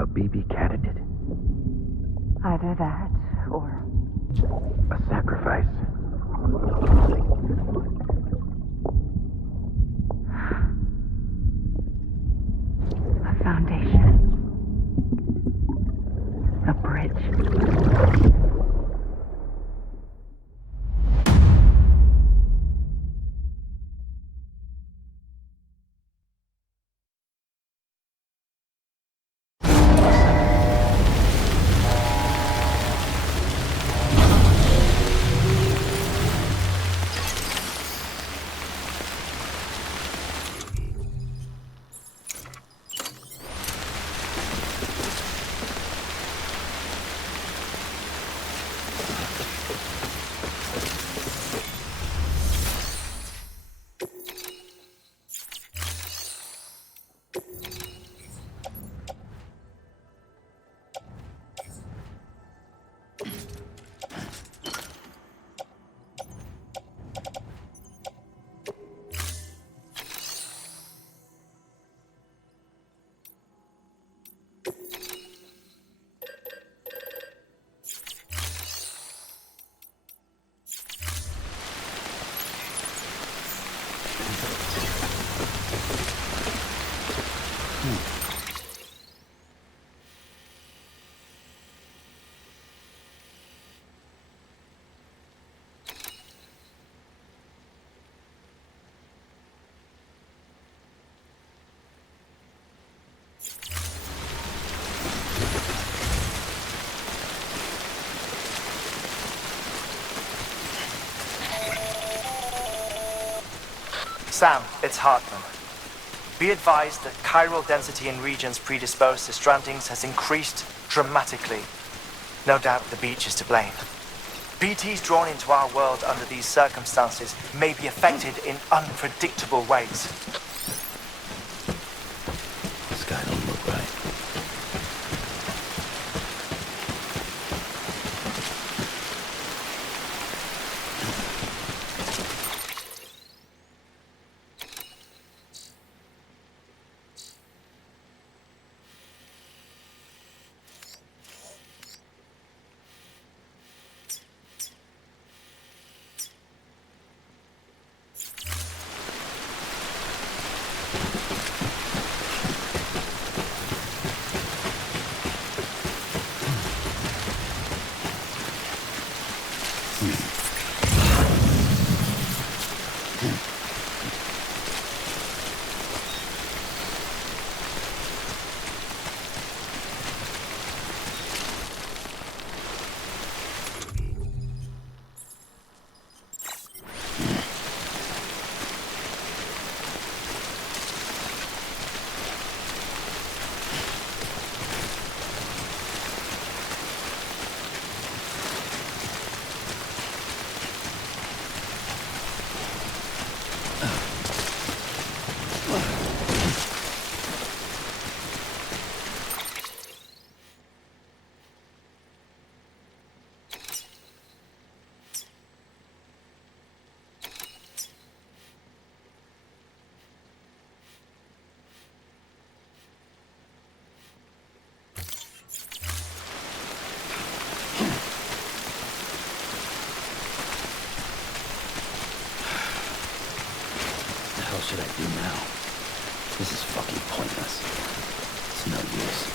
A baby candidate? Either that, or... A sacrifice? A foundation. A bridge. Sam, it's Hartman. Be advised that chiral density in regions predisposed to strandings has increased dramatically. No doubt the beach is to blame. BTs drawn into our world under these circumstances may be affected in unpredictable ways. This guy don't look right. What should I do now? This is fucking pointless. It's no use.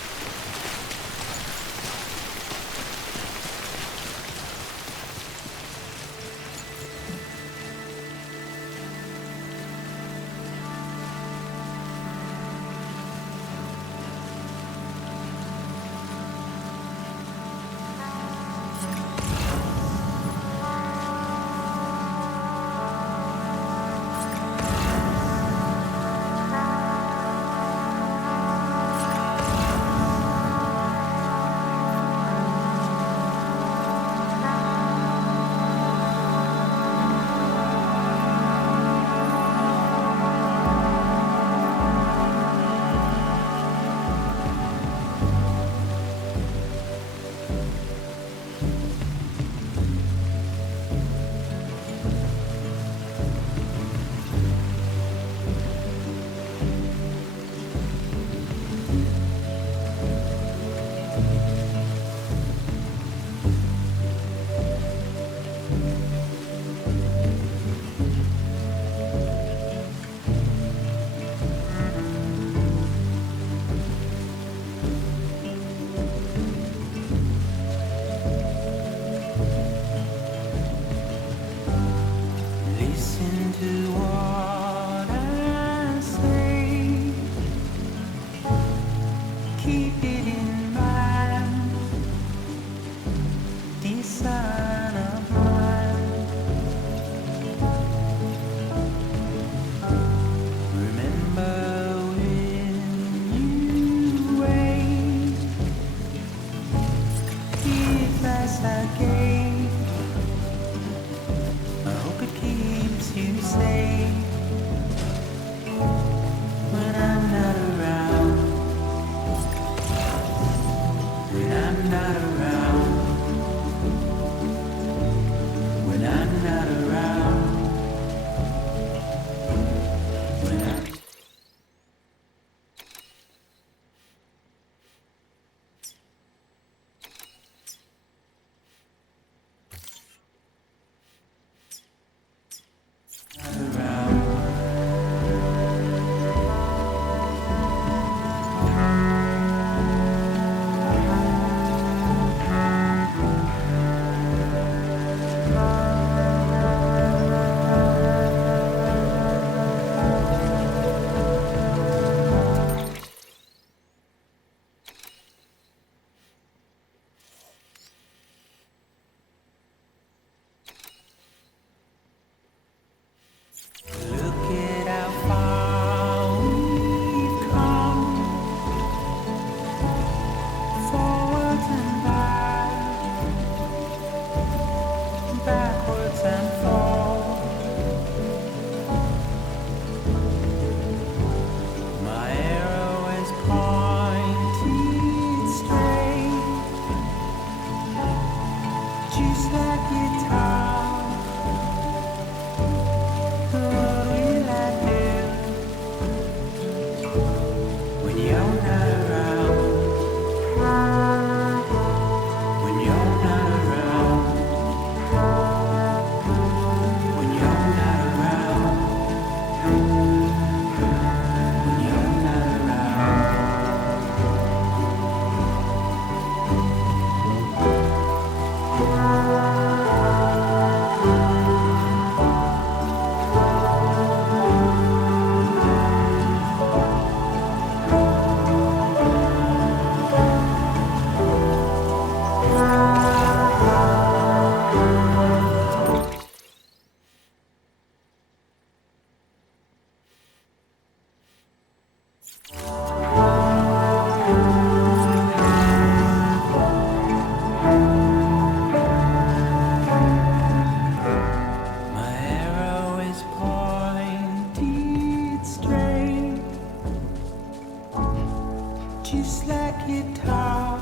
just like you talk.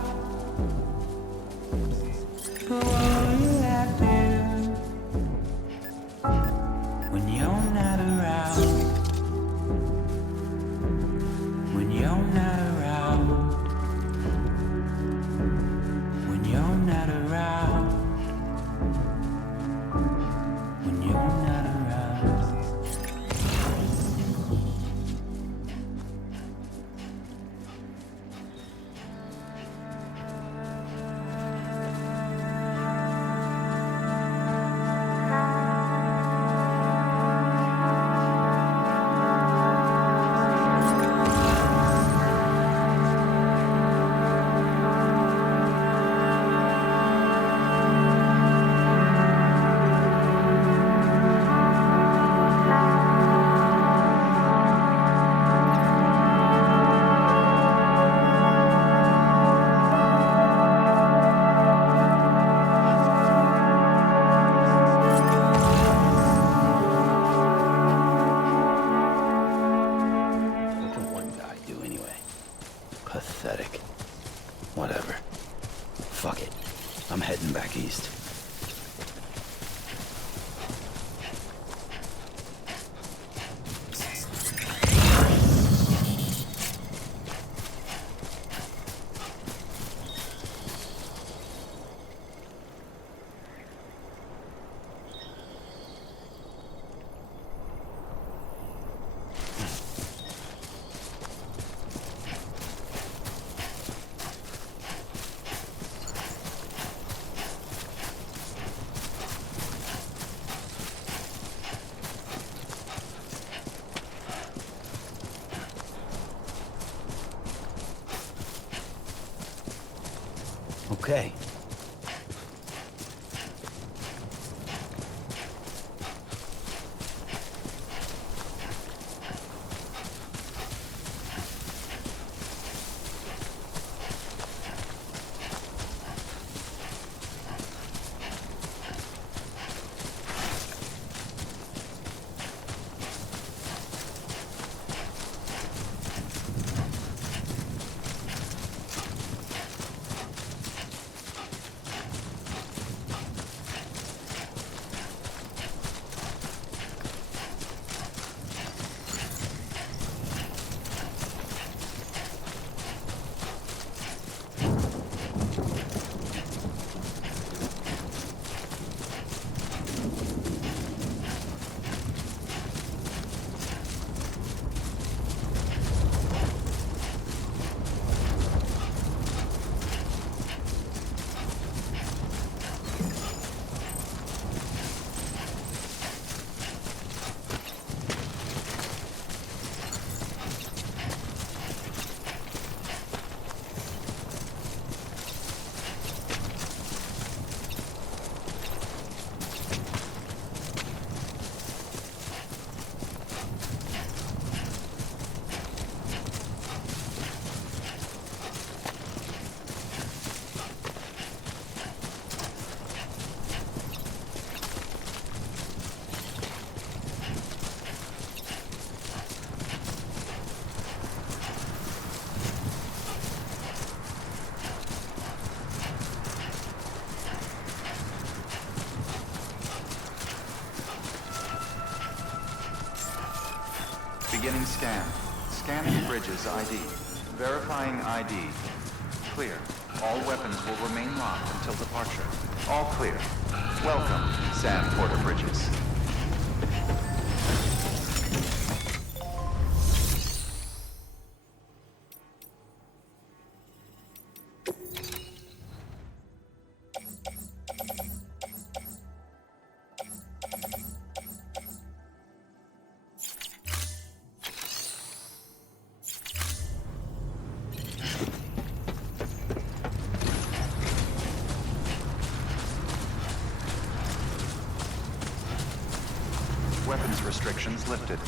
But what will I do when you're not around? When you're not around. When you're not around. When you're not around. Pathetic. Whatever. Fuck it. I'm heading back east. Okay. Beginning scan. Scanning bridges ID. Verifying ID. Clear. All weapons will remain locked until departure. All clear. Welcome, Sam Porter Bridges. Weapons restrictions lifted.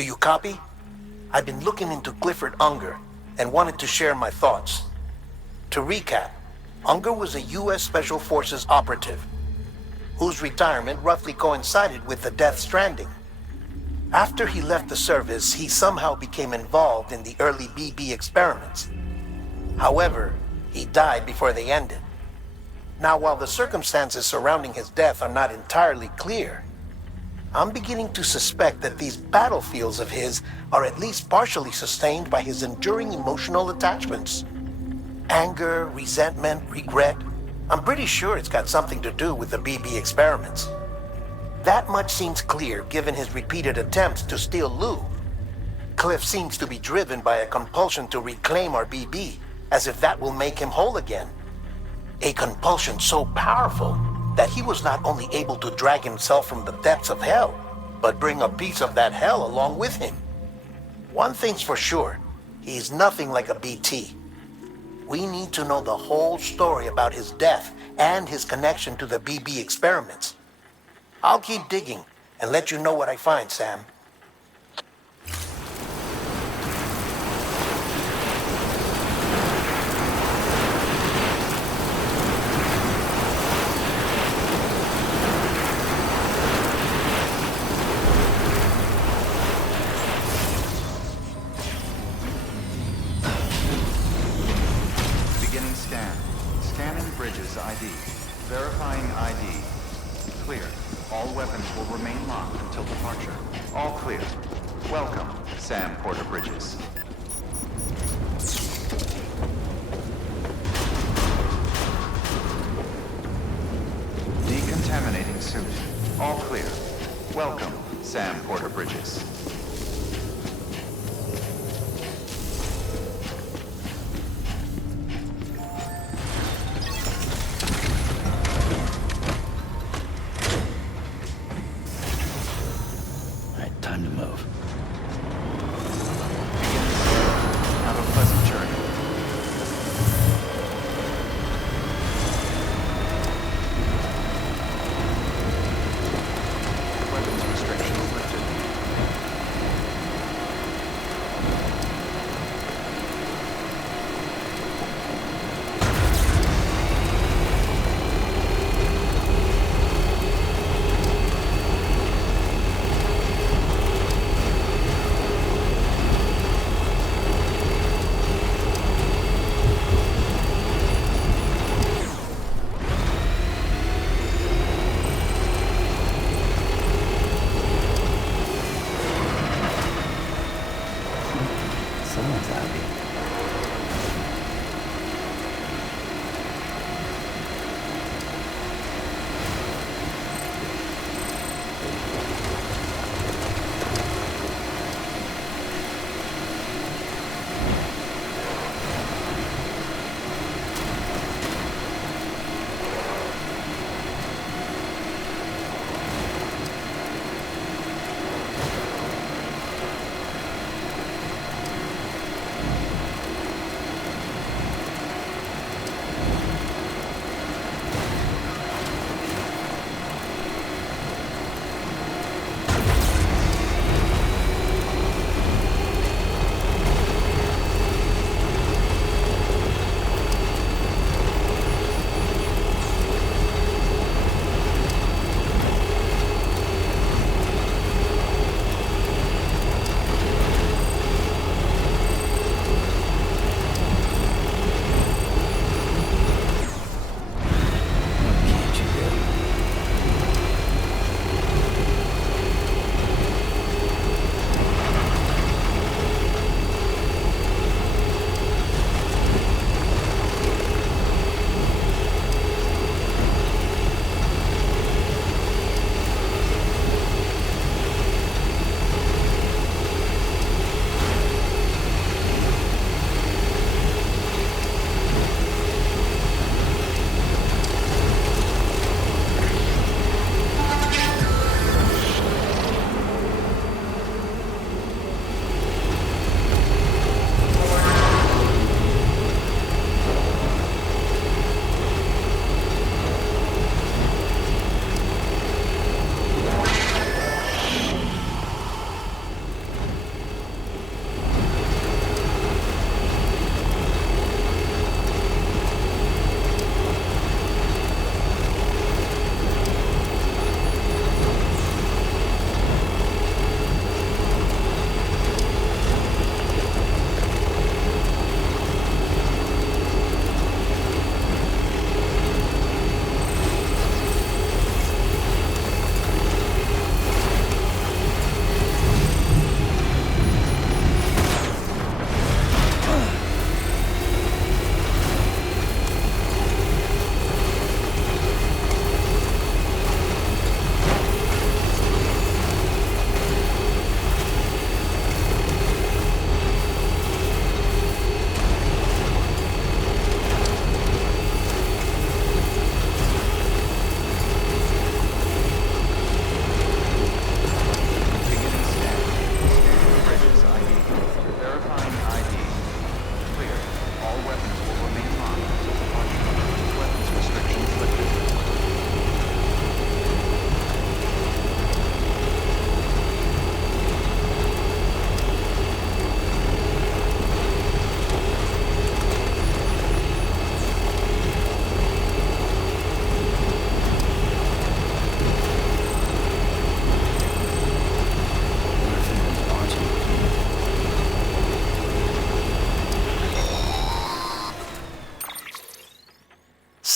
Do you copy? I've been looking into Clifford Unger and wanted to share my thoughts. To recap, Unger was a U.S. Special Forces operative whose retirement roughly coincided with the Death Stranding. After he left the service, he somehow became involved in the early BB experiments. However, he died before they ended. Now, while the circumstances surrounding his death are not entirely clear, I'm beginning to suspect that these battlefields of his are at least partially sustained by his enduring emotional attachments. Anger, resentment, regret. I'm pretty sure it's got something to do with the BB experiments. That much seems clear given his repeated attempts to steal Lou. Cliff seems to be driven by a compulsion to reclaim our BB, as if that will make him whole again. A compulsion so powerful that he was not only able to drag himself from the depths of hell, but bring a piece of that hell along with him. One thing's for sure, he's nothing like a BT. We need to know the whole story about his death and his connection to the BB experiments. I'll keep digging and let you know what I find, Sam. Beginning scan. Scanning bridges ID. Verifying ID. Clear. All weapons will remain locked until departure. All clear. Welcome, Sam Porter Bridges. Decontaminating suit. All clear. Welcome, Sam Porter Bridges. Time to move. Have a pleasant journey. Weapons restrictions lifted. Someone's happy.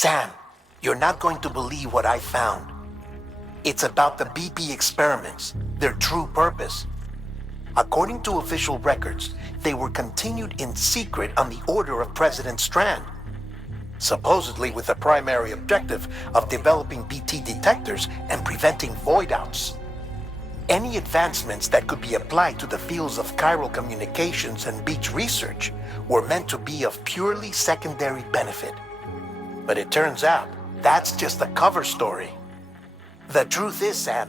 Sam, you're not going to believe what I found. It's about the BP experiments, their true purpose. According to official records, they were continued in secret on the order of President Strand, supposedly with the primary objective of developing BT detectors and preventing void-outs. Any advancements that could be applied to the fields of chiral communications and beach research were meant to be of purely secondary benefit. But it turns out, that's just a cover story. The truth is, Sam,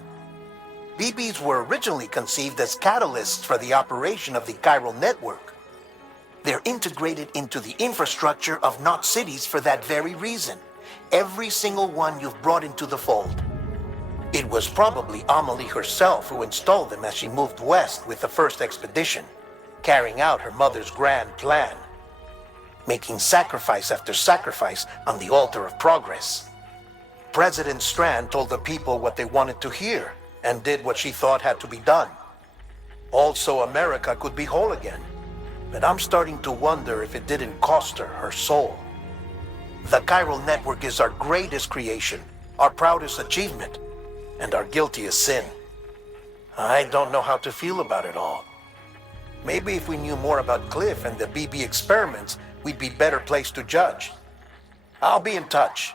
BBs were originally conceived as catalysts for the operation of the chiral network. They're integrated into the infrastructure of Knot cities for that very reason. Every single one you've brought into the fold. It was probably Amelie herself who installed them as she moved west with the first expedition, carrying out her mother's grand plan, making sacrifice after sacrifice on the altar of progress. President Strand told the people what they wanted to hear, and did what she thought had to be done. Also, America could be whole again. But I'm starting to wonder if it didn't cost her her soul. The chiral network is our greatest creation, our proudest achievement, and our guiltiest sin. I don't know how to feel about it all. Maybe if we knew more about Cliff and the BB experiments, we'd be better placed to judge. I'll be in touch.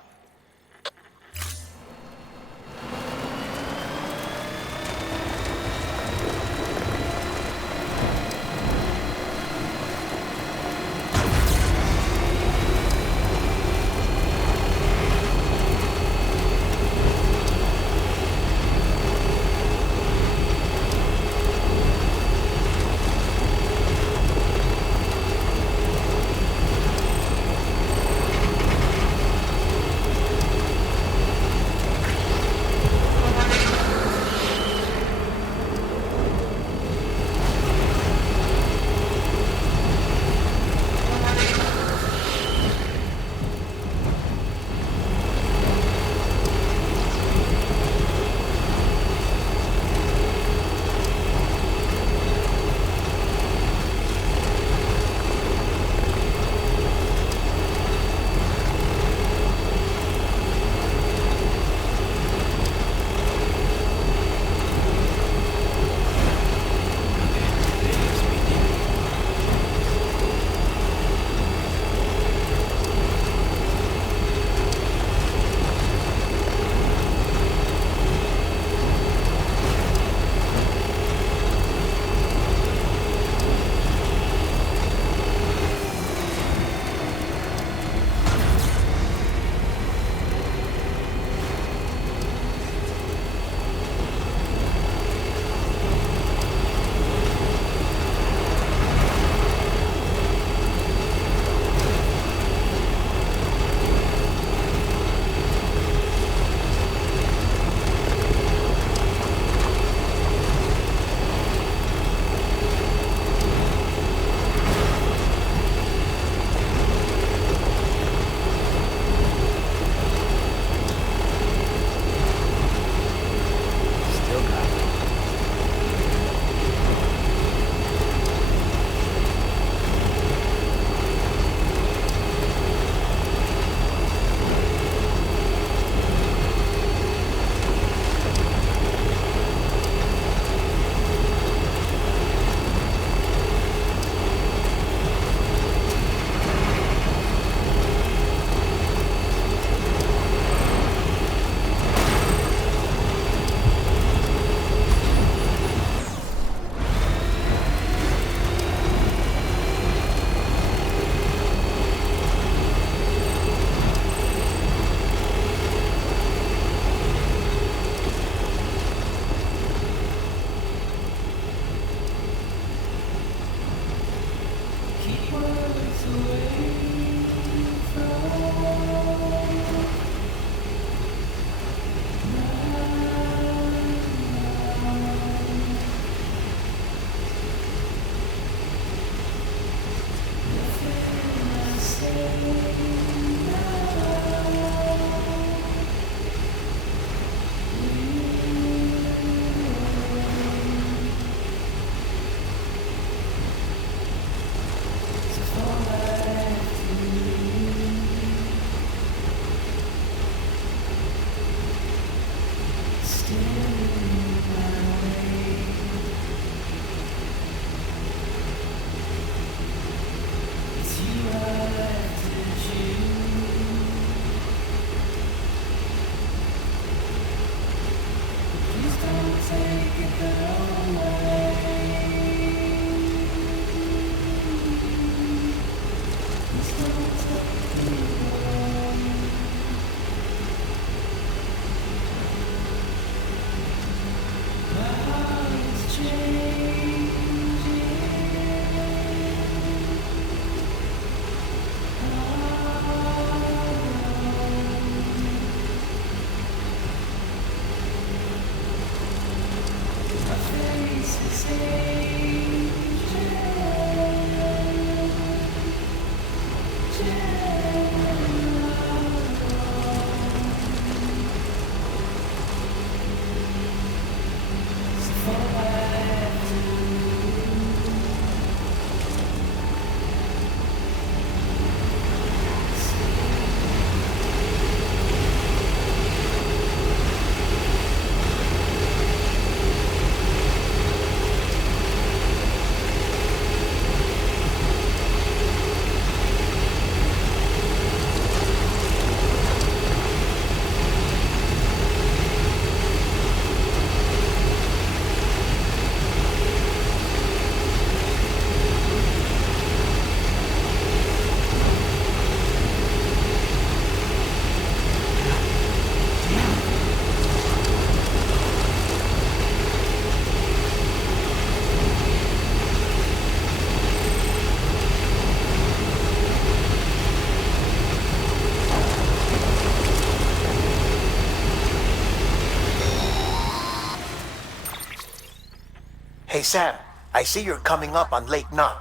Hey Sam, I see you're coming up on Lake Knot.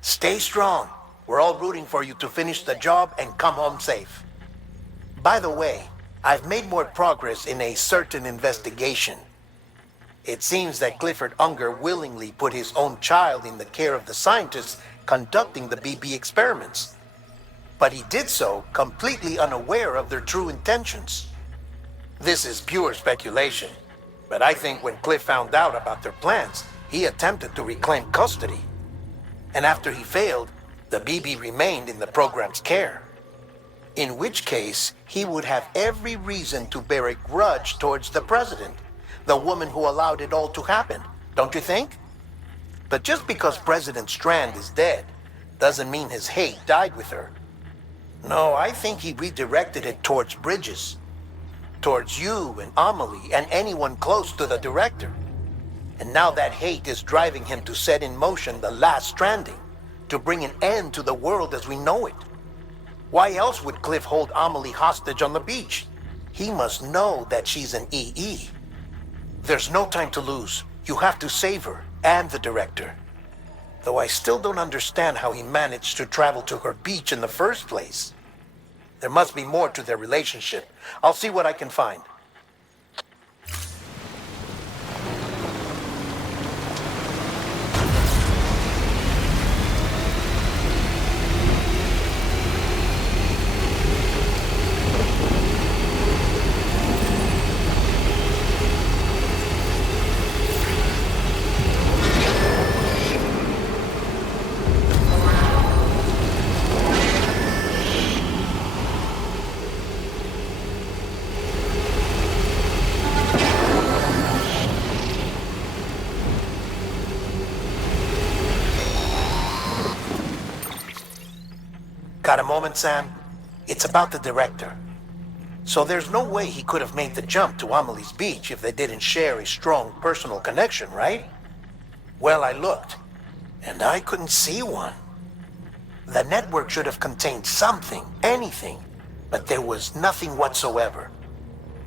Stay strong. We're all rooting for you to finish the job and come home safe. By the way, I've made more progress in a certain investigation. It seems that Clifford Unger willingly put his own child in the care of the scientists conducting the BB experiments. But he did so completely unaware of their true intentions. This is pure speculation, but I think when Cliff found out about their plans, he attempted to reclaim custody. And after he failed, the BB remained in the program's care. In which case, he would have every reason to bear a grudge towards the president, the woman who allowed it all to happen, don't you think? But just because President Strand is dead, doesn't mean his hate died with her. No, I think he redirected it towards Bridges. Towards you and Amelie and anyone close to the director. And now that hate is driving him to set in motion the last stranding, to bring an end to the world as we know it. Why else would Cliff hold Amelie hostage on the beach? He must know that she's an EE. There's no time to lose. You have to save her and the director. Though I still don't understand how he managed to travel to her beach in the first place. There must be more to their relationship. I'll see what I can find. Got a moment, Sam? It's about the director. So there's no way he could have made the jump to Amelie's beach if they didn't share a strong personal connection, right? Well, I looked, and I couldn't see one. The network should have contained something, anything, but there was nothing whatsoever.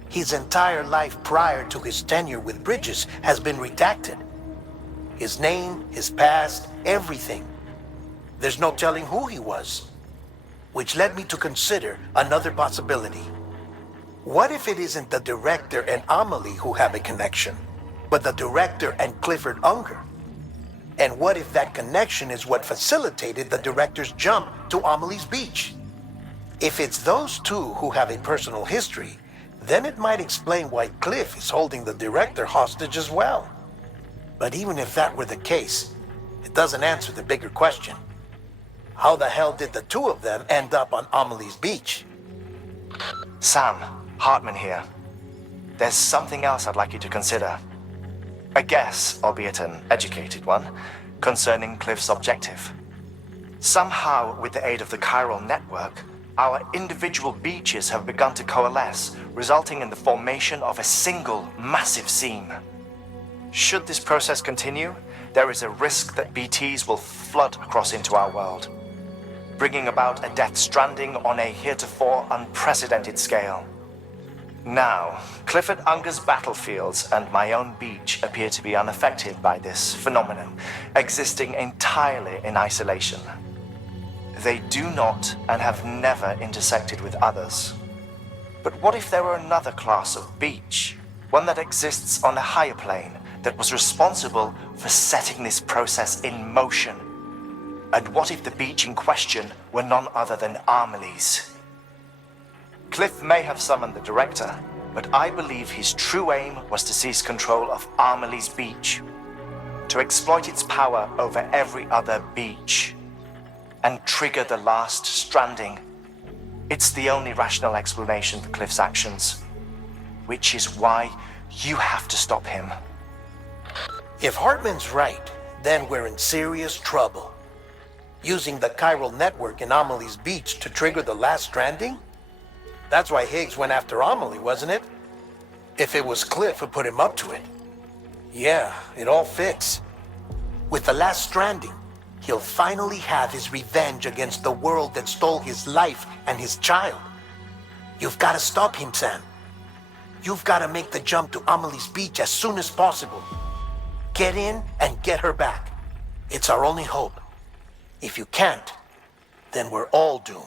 His entire life prior to his tenure with Bridges has been redacted. His name, his past, everything. There's no telling who he was. Which led me to consider another possibility. What if it isn't the director and Amelie who have a connection, but the director and Clifford Unger? And what if that connection is what facilitated the director's jump to Amelie's beach? If it's those two who have a personal history, then it might explain why Cliff is holding the director hostage as well. But even if that were the case, it doesn't answer the bigger question. How the hell did the two of them end up on Amelie's beach? Sam, Hartman here. There's something else I'd like you to consider. A guess, albeit an educated one, concerning Cliff's objective. Somehow, with the aid of the chiral network, our individual beaches have begun to coalesce, resulting in the formation of a single massive seam. Should this process continue, there is a risk that BTs will flood across into our world, bringing about a death stranding on a heretofore unprecedented scale. Now, Clifford Unger's battlefields and my own beach appear to be unaffected by this phenomenon, existing entirely in isolation. They do not and have never intersected with others. But what if there were another class of beach? One that exists on a higher plane that was responsible for setting this process in motion? And what if the beach in question were none other than Amelie's? Cliff may have summoned the director, but I believe his true aim was to seize control of Amelie's beach, to exploit its power over every other beach, and trigger the last stranding. It's the only rational explanation for Cliff's actions, which is why you have to stop him. If Hartman's right, then we're in serious trouble. Using the chiral network in Amelie's beach to trigger the last stranding? That's why Higgs went after Amelie, wasn't it? If it was Cliff who put him up to it. Yeah, it all fits. With the last stranding, he'll finally have his revenge against the world that stole his life and his child. You've got to stop him, Sam. You've got to make the jump to Amelie's beach as soon as possible. Get in and get her back. It's our only hope. If you can't, then we're all doomed.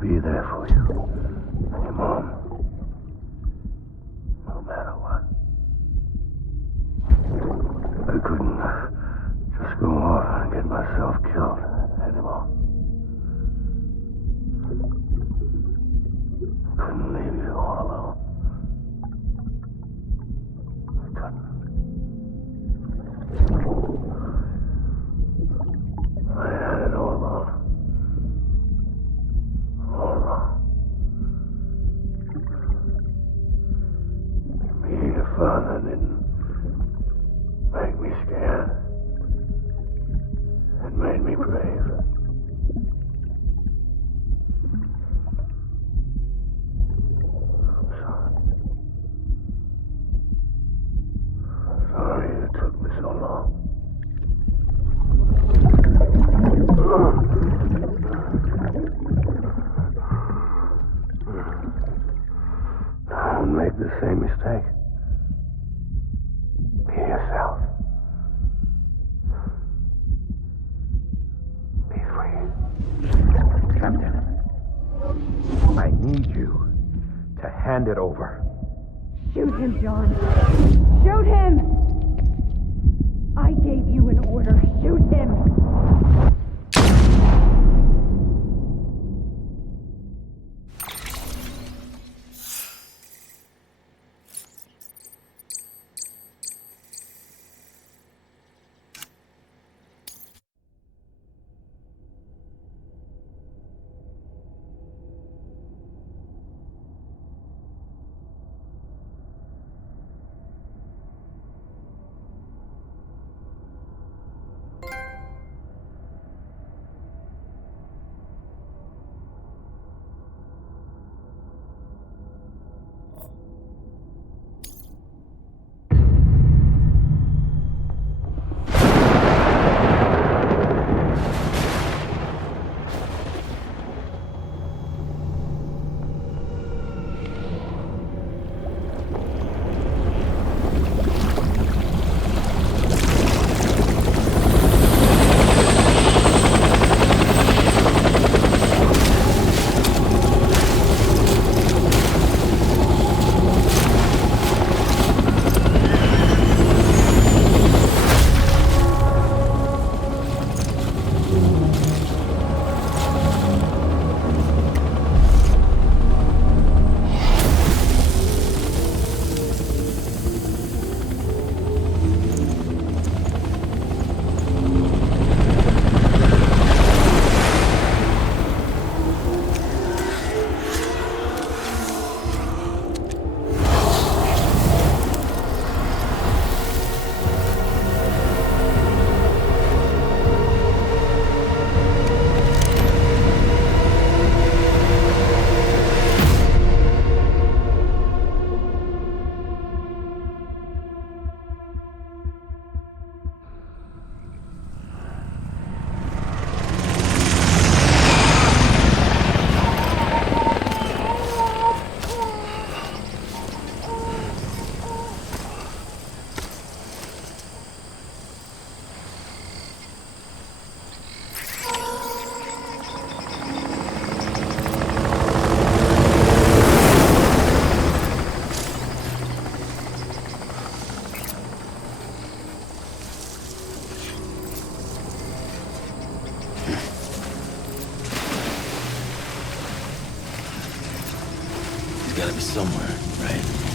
Be there for you. Your mom. No matter what. I couldn't just go off and get myself killed anymore. Couldn't leave you all alone. I couldn't. I had it all wrong. Being a father didn't make me scared. It made me brave. I'm sorry. Sorry it took me so long. Don't make the same mistake. Be yourself. Be free. Captain, I need you to hand it over. Shoot him, John. Shoot him! I gave you an order. Shoot him! gotta be somewhere, right?